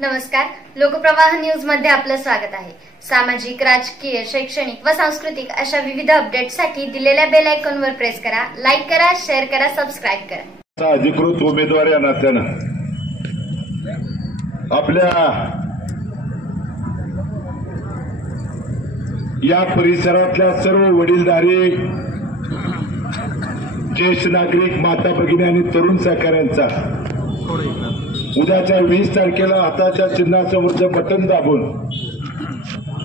नमस्कार, लोकप्रवाह न्यूज मध्ये आपलं स्वागत आहे। सामाजिक, राजकीय, शैक्षणिक व सांस्कृतिक अशा विविध अपडेट्ससाठी दिलेल्या बेल आयकॉनवर प्रेस करा, लाईक करा, शेअर करा, सबस्क्राइब करा। अधिकृत उमेदवार या नात्यानं आपल्या या परिसरातल्या सर्व वडीलधारी ज्येष्ठ नागरिक, माता भगिनी आणि तरुण सहकाऱ्यांचा उद्याच्या 20 तारखेला हाताच्या चिन्हासमोरचं बटन दाबून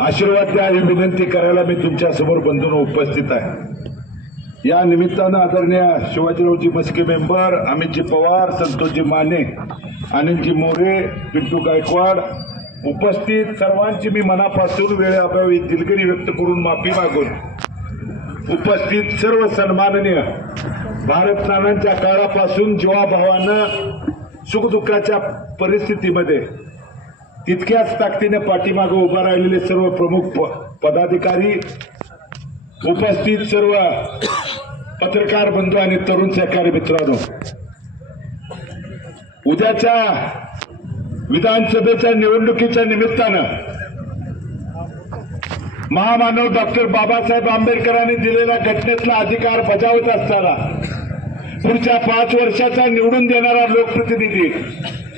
आशीर्वाद द्या ही विनंती करायला मी तुमच्या समोर बंधून उपस्थित आहे। या निमित्तानं आदरणीय शिवाजीरावजी मस्के मेंबर, अमितजी पवार, संतोषजी माने, अनिलजी मोरे, पिंटू गायकवाड उपस्थित सर्वांची मी मनापासून वेळेअभावी दिलगिरी व्यक्त करून माफी मागून उपस्थित सर्व सन्माननीय भारत नानांच्या काळापासून जीवाभावानं सुखदुःखाच्या परिस्थितीमध्ये तितक्याच ताकदीने पाठीमागे उभा राहिलेले सर्व प्रमुख पदाधिकारी, उपस्थित सर्व पत्रकार बंधू आणि तरुण सहकारी मित्रांनो, उद्याच्या विधानसभेच्या निवडणुकीच्या निमित्तानं महामानव डॉक्टर बाबासाहेब आंबेडकरांनी दिलेल्या घटनेतला अधिकार बजावत असताना पुढच्या 5 वर्षाचा निवडून देणारा लोकप्रतिनिधी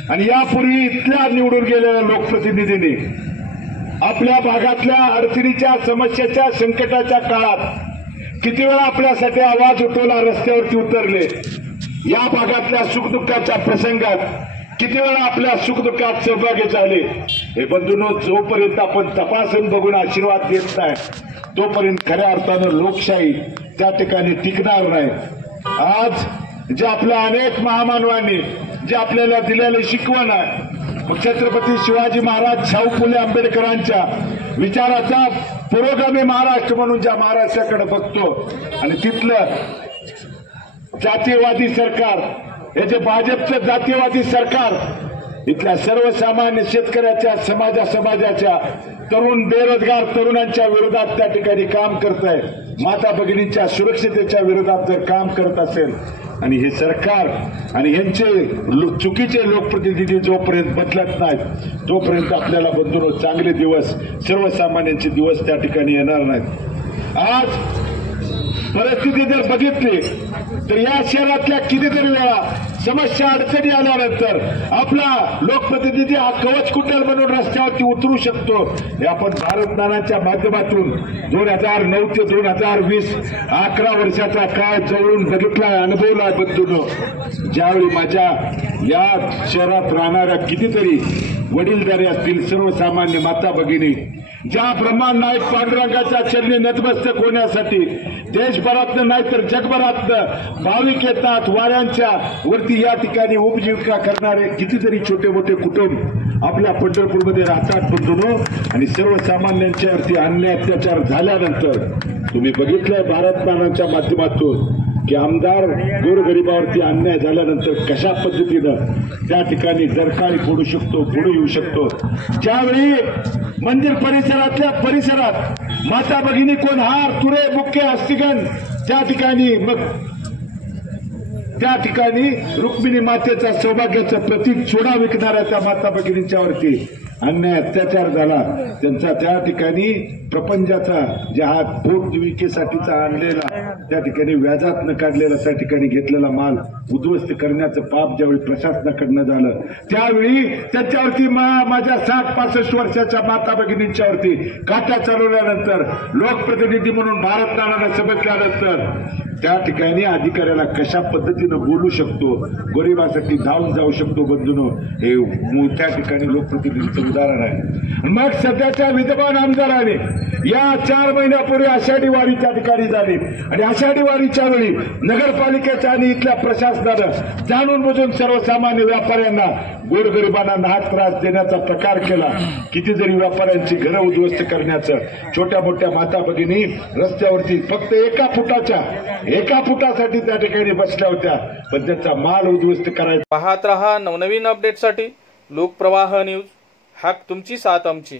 आणि यापूर्वी इथल्या निवडून गेलेल्या लोकप्रतिनिधींनी आपल्या भागातल्या अडचणीच्या, समस्याच्या, संकटाच्या काळात किती वेळा आपल्यासाठी आवाज उठवला, रस्त्यावरती उतरले, या भागातल्या सुखदुःखाच्या प्रसंगात किती वेळा आपल्या सुखदुःखात सहभागी झाले। हे बंधूंनो, जोपर्यंत आपण तपासून बघून आशीर्वाद देत नाही तोपर्यंत खऱ्या अर्थानं लोकशाही त्या ठिकाणी टिकणार नाही। आज जे आपल्या अनेक महामानवांनी जे आपल्याला दिलेले शिकवण आहे, छत्रपती शिवाजी महाराज, शाहू फुले आंबेडकरांच्या विचाराचा पुरोगामी महाराष्ट्र म्हणून ज्या महाराष्ट्राकडे बघतो आणि तिथलं जातीयवादी सरकार, हे जे भाजपचं जातीयवादी सरकार इथल्या सर्वसामान्य शेतकऱ्याच्या, समाजाच्या तरुण बेरोजगार तरुणांच्या विरोधात त्या ठिकाणी काम करत आहे, माता भगिनींच्या सुरक्षिततेच्या विरोधात जर काम करत असेल आणि हे सरकार आणि यांचे चुकीचे लोकप्रतिनिधी जोपर्यंत बदलत नाहीत तोपर्यंत आपल्याला बंधूंनो चांगले दिवस, सर्वसामान्यांचे दिवस त्या ठिकाणी येणार नाहीत। आज परिस्थिती जर बघितली तर या शहरातल्या कितीतरी वेळा समस्या, अडचणी आल्यानंतर आपला लोकप्रतिनिधी हा कवच कुटल म्हणून रस्त्यावरती उतरू शकतो। हे आपण भारत नानांच्या माध्यमातून 2009 ते 2020 11 वर्षाचा काळ जवळून बघितलाय, अनुभवलाय बंधूंनो। ज्यावेळी माझ्या या शहरात राहणाऱ्या कितीतरी वडीलधारी असतील, सर्वसामान्य माता भगिनी ज्या ब्रह्मांड नायक पांडुरंगाच्या चरणी नतमस्तक होण्यासाठी देशभरातनं नाही तर जगभरातनं भाविक येतात, वाऱ्यांच्या वरती या ठिकाणी उपजीविका करणारे कितीतरी छोटे मोठे कुटुंब आपल्या पंढरपूरमध्ये राहतात बंधूंनो। आणि सर्वसामान्यांच्यावरती अन्याय अत्याचार झाल्यानंतर तुम्ही बघितलंय भारत नानांच्या माध्यमातून की आमदार गोरगरिबावरती अन्याय झाल्यानंतर कशा पद्धतीनं त्या ठिकाणी डरकाळी फोडू शकतो, पुढे येऊ शकतो। ज्यावेळी मंदिर परिसरात माता भगिनी कोण हार, तुरे, बुक्के, हस्तिगण त्या ठिकाणी रुक्मिणी मातेचा सौभाग्याचं प्रतीक चोडा विकणाऱ्या त्या माता भगिनींच्यावरती अन्याय अत्याचार झाला, त्यांचा त्या ठिकाणी प्रपंचाचा जे हा पोटविकेसाठीचा आणलेला त्या ठिकाणी व्याजात न काढलेला त्या ठिकाणी घेतलेला माल उद्ध्वस्त करण्याचं पाप ज्यावेळी प्रशासनाकडनं झालं त्यावेळी त्यांच्यावरती माझ्या 60-65 वर्षाच्या माता भगिनींच्यावरती काटा चालवल्यानंतर लोकप्रतिनिधी म्हणून भारत नानांना समजल्यानंतर त्या ठिकाणी अधिकाऱ्याला कशा पद्धतीनं बोलू शकतो, गरिबासाठी धावून जाऊ शकतो बंधूंनो, हे त्या ठिकाणी लोकप्रतिनिधीचं उदाहरण आहे। मग सध्याच्या विद्यमान आमदाराने या 4 महिन्यापूर्वी आषाढी वारी त्या ठिकाणी झाली आणि आषाढी वारीच्या वेळी नगरपालिकेच्या आणि इथल्या प्रशासनानं जाणून बुजून सर्वसामान्य व्यापाऱ्यांना, गोरगरिबांना नाहक त्रास देण्याचा प्रकार केला। किती जरी व्यापाऱ्यांची घरं उद्ध्वस्त करण्याचं, छोट्या मोठ्या माता भगिनी रस्त्यावरती फक्त एका फुटासाठी त्या ठिकाणी बसल्या होत्या, पण त्यांचा माल उद्ध्वस्त करायचा। पाहत रहा नवनवीन अपडेटसाठी लोकप्रवाह न्यूज, हाक तुमची साथ आमची।